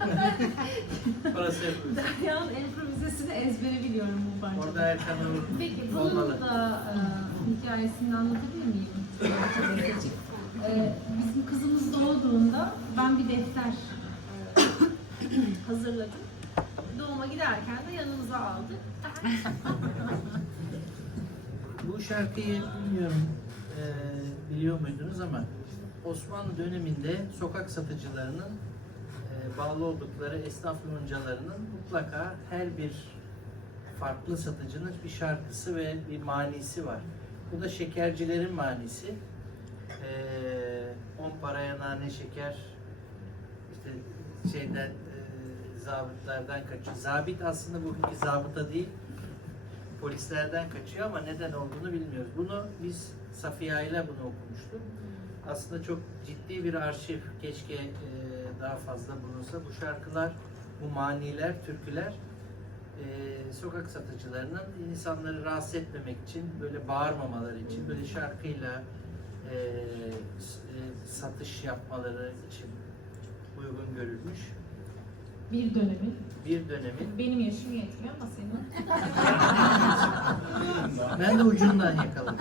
Orası yapıyoruz. Derya'nın improvizesini ezbere biliyorum bu parçada. Orada Erkan Uğur Peki bunun olmalı. da e, hikayesini anlatabilir miyim? E, bizim kızımız doğduğunda ben bir defter e, hazırladım. Doğuma giderken de yanımıza aldık. Bu şarkıyı bilmiyorum e, biliyor muydunuz ama Osmanlı döneminde sokak satıcılarının bağlı oldukları esnaf yoncalarının mutlaka her bir farklı satıcının bir şarkısı ve bir manisi var. Bu da şekercilerin manisi. E, on paraya nane şeker işte şeyden e, zabıtlardan kaçıyor. Zabit aslında bugünkü zabıta değil polislerden kaçıyor ama neden olduğunu bilmiyoruz. Bunu biz Safiye ile bunu okumuştuk. Aslında çok ciddi bir arşiv. Keşke e, daha fazla bulunsa. Bu şarkılar, bu maniler, türküler e, sokak satıcılarının insanları rahatsız etmemek için, böyle bağırmamaları için, böyle şarkıyla e, e, satış yapmaları için uygun görülmüş. Bir dönemin. Bir dönemin Benim yaşım yetmiyor ama senin. Ben de ucundan yakaladım.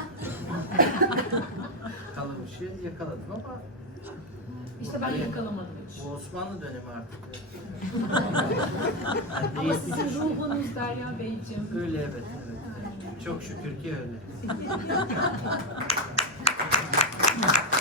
Kalamışı yakaladım ama İşte ben yakalamadım hiç. bu Osmanlı dönemi artık. Ama sizin ruhunuz Derya Beyciğim. Öyle evet, evet. Çok şükür ki öyle.